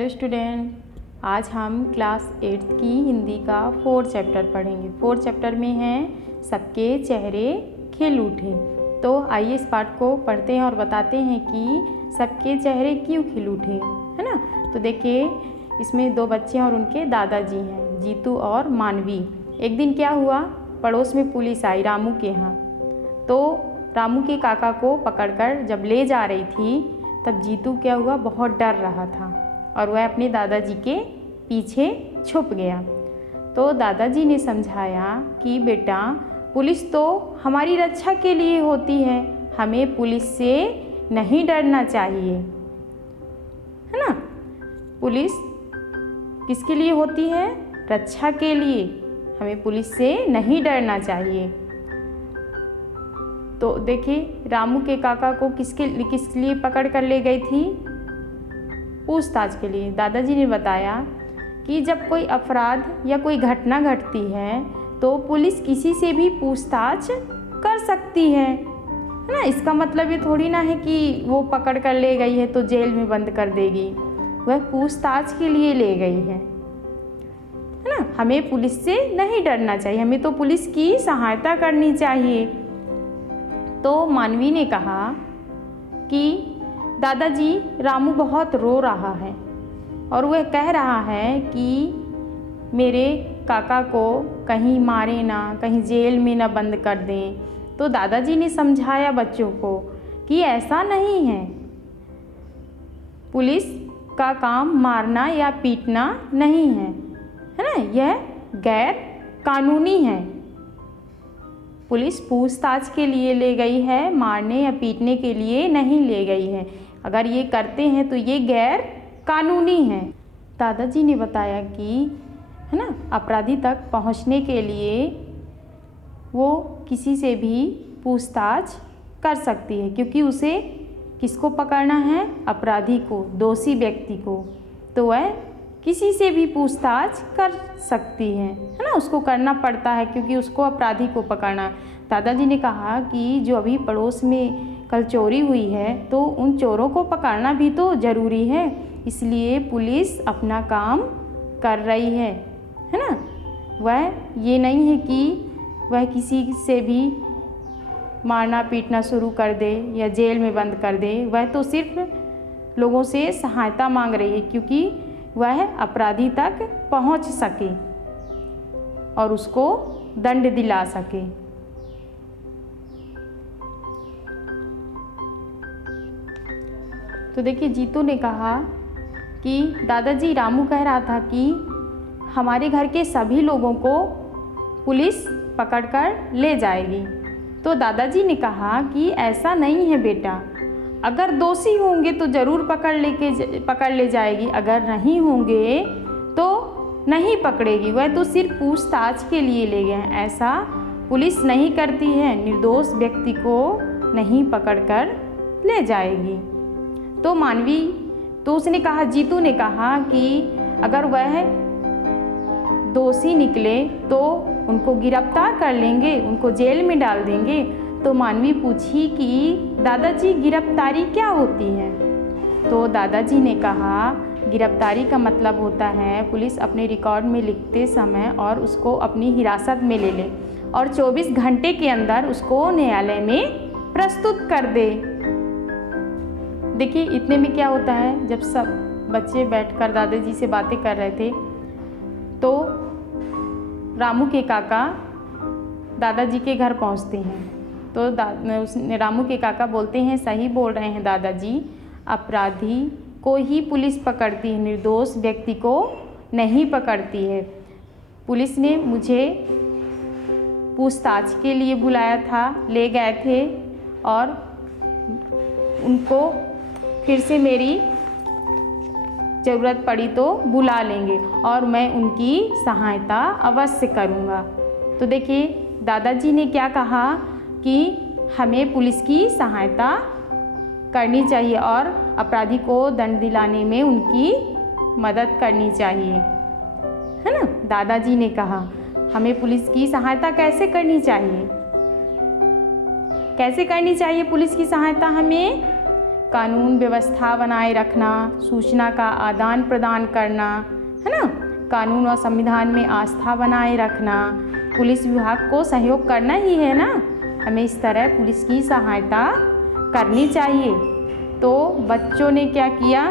Hello student, आज हम class 8 की हिंदी का 4 चैप्टर पढ़ेंगे। 4 चैप्टर में हैं सबके चेहरे खिल उठे। तो आइए इस पाठ को पढ़ते हैं और बताते हैं कि सबके चेहरे क्यों खिल उठे, है ना। तो देखिए, इसमें 2 बच्चे और उनके दादाजी हैं, जीतू और मानवी। एक दिन क्या हुआ, पड़ोस में पुलिस आई रामू के यहाँ। तो रामू के काका को पकड़कर जब ले जा रही थी, तब जीतू क्या हुआ, बहुत डर रहा था और वह अपने दादाजी के पीछे छुप गया। तो दादाजी ने समझाया कि बेटा, पुलिस तो हमारी रक्षा के लिए होती है, हमें पुलिस से नहीं डरना चाहिए, है ना। पुलिस किसके लिए होती है? रक्षा के लिए। हमें पुलिस से नहीं डरना चाहिए। तो देखिए, रामू के काका को किस लिए पकड़ कर ले गई थी? पूछताछ के लिए। दादाजी ने बताया कि जब कोई अपराध या कोई घटना घटती है तो पुलिस किसी से भी पूछताछ कर सकती है ना। इसका मतलब ये थोड़ी ना है कि वो पकड़ कर ले गई है तो जेल में बंद कर देगी। वह पूछताछ के लिए ले गई है ना। हमें पुलिस से नहीं डरना चाहिए, हमें तो पुलिस की सहायता करनी चाहिए। तो मानवी ने कहा कि दादाजी, रामू बहुत रो रहा है और वह कह रहा है कि मेरे काका को कहीं मारे ना, कहीं जेल में ना बंद कर दें। तो दादाजी ने समझाया बच्चों को कि ऐसा नहीं है, पुलिस का काम मारना या पीटना नहीं है ना। यह गैर कानूनी है। पुलिस पूछताछ के लिए ले गई है, मारने या पीटने के लिए नहीं ले गई है। अगर ये करते हैं तो ये गैर कानूनी है। दादाजी ने बताया कि, है ना, अपराधी तक पहुंचने के लिए वो किसी से भी पूछताछ कर सकती है, क्योंकि उसे किसको पकड़ना है? अपराधी को, दोषी व्यक्ति को। तो वह किसी से भी पूछताछ कर सकती है ना। उसको करना पड़ता है क्योंकि उसको अपराधी को पकड़ना। दादाजी ने कहा कि जो अभी पड़ोस में कल चोरी हुई है तो उन चोरों को पकड़ना भी तो ज़रूरी है, इसलिए पुलिस अपना काम कर रही है ना। वह ये नहीं है कि वह किसी से भी मारना पीटना शुरू कर दे या जेल में बंद कर दे। वह तो सिर्फ लोगों से सहायता मांग रही है, क्योंकि वह अपराधी तक पहुंच सके और उसको दंड दिला सके। तो देखिए, जीतू ने कहा कि दादाजी, रामू कह रहा था कि हमारे घर के सभी लोगों को पुलिस पकड़कर ले जाएगी। तो दादाजी ने कहा कि ऐसा नहीं है बेटा, अगर दोषी होंगे तो ज़रूर पकड़ ले जाएगी, अगर नहीं होंगे तो नहीं पकड़ेगी। वह तो सिर्फ पूछताछ के लिए ले गए हैं, ऐसा पुलिस नहीं करती है। निर्दोष व्यक्ति को नहीं पकड़कर ले जाएगी। तो मानवी, तो उसने कहा, जीतू ने कहा कि अगर वह दोषी निकले तो उनको गिरफ्तार कर लेंगे, उनको जेल में डाल देंगे। तो मानवी पूछी कि दादाजी, गिरफ्तारी क्या होती है? तो दादाजी ने कहा, गिरफ्तारी का मतलब होता है पुलिस अपने रिकॉर्ड में लिखते समय और उसको अपनी हिरासत में ले ले और 24 घंटे के अंदर उसको न्यायालय में प्रस्तुत कर दे। देखिए, इतने में क्या होता है, जब सब बच्चे बैठकर दादाजी से बातें कर रहे थे तो रामू के काका दादाजी के घर पहुंचते हैं। तो रामू के काका बोलते हैं, सही बोल रहे हैं दादाजी, अपराधी को ही पुलिस पकड़ती है, निर्दोष व्यक्ति को नहीं पकड़ती है। पुलिस ने मुझे पूछताछ के लिए बुलाया था, ले गए थे और उनको फिर से मेरी ज़रूरत पड़ी तो बुला लेंगे और मैं उनकी सहायता अवश्य करूँगा। तो देखिए, दादाजी ने क्या कहा कि हमें पुलिस की सहायता करनी चाहिए और अपराधी को दंड दिलाने में उनकी मदद करनी चाहिए, है ना। दादाजी ने कहा हमें पुलिस की सहायता कैसे करनी चाहिए? कैसे करनी चाहिए पुलिस की सहायता हमें? कानून व्यवस्था बनाए रखना, सूचना का आदान प्रदान करना, है ना, कानून और संविधान में आस्था बनाए रखना, पुलिस विभाग को सहयोग करना ही है ना। हमें इस तरह पुलिस की सहायता करनी चाहिए। तो बच्चों ने क्या किया,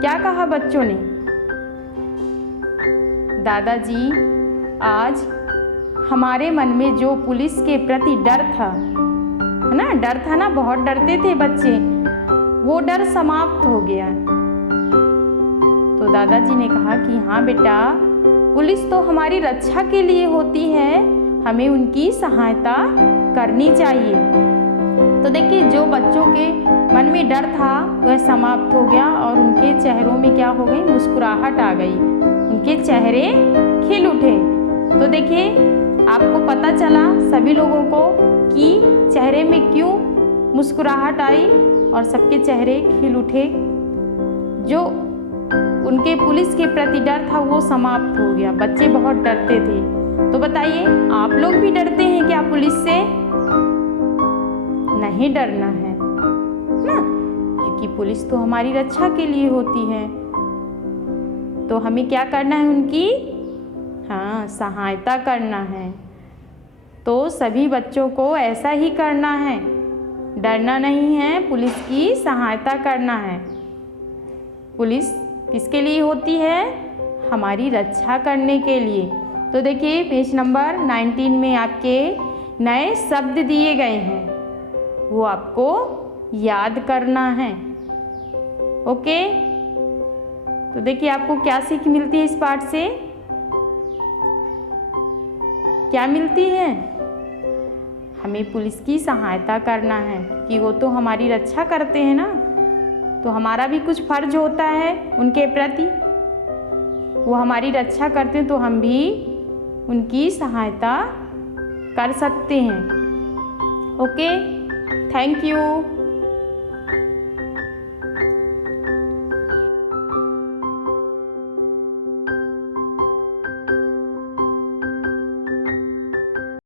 क्या कहा बच्चों ने? दादाजी, आज हमारे मन में जो पुलिस के प्रति डर था, है ना, डर था ना, बहुत डरते थे बच्चे, वो डर समाप्त हो गया। तो दादाजी ने कहा कि हाँ बेटा, पुलिस तो हमारी रक्षा के लिए होती है, हमें उनकी सहायता करनी चाहिए। तो देखिए, जो बच्चों के मन में डर था वह समाप्त हो गया और उनके चेहरों में क्या हो गई, मुस्कुराहट आ गई, उनके चेहरे खिल उठे। तो देखिए, आपको पता चला सभी लोगों को कि चेहरे में क्यों मुस्कुराहट आई और सबके चेहरे खिल उठे। जो उनके पुलिस के प्रति डर था वो समाप्त हो गया। बच्चे बहुत डरते थे। तो बताइए, आप लोग भी डरते हैं क्या पुलिस से? नहीं डरना है ना, क्योंकि पुलिस तो हमारी रक्षा के लिए होती है। तो हमें क्या करना है, उनकी हाँ सहायता करना है। तो सभी बच्चों को ऐसा ही करना है, डरना नहीं है, पुलिस की सहायता करना है। पुलिस किसके लिए होती है? हमारी रक्षा करने के लिए। तो देखिए, पेज नंबर 19 में आपके नए शब्द दिए गए हैं, वो आपको याद करना है। ओके, तो देखिए आपको क्या सीख मिलती है इस पाठ से? क्या मिलती है? हमें पुलिस की सहायता करना है, कि वो तो हमारी रक्षा करते हैं ना, तो हमारा भी कुछ फर्ज होता है उनके प्रति। वो हमारी रक्षा करते हैं तो हम भी उनकी सहायता कर सकते हैं। Okay, thank you.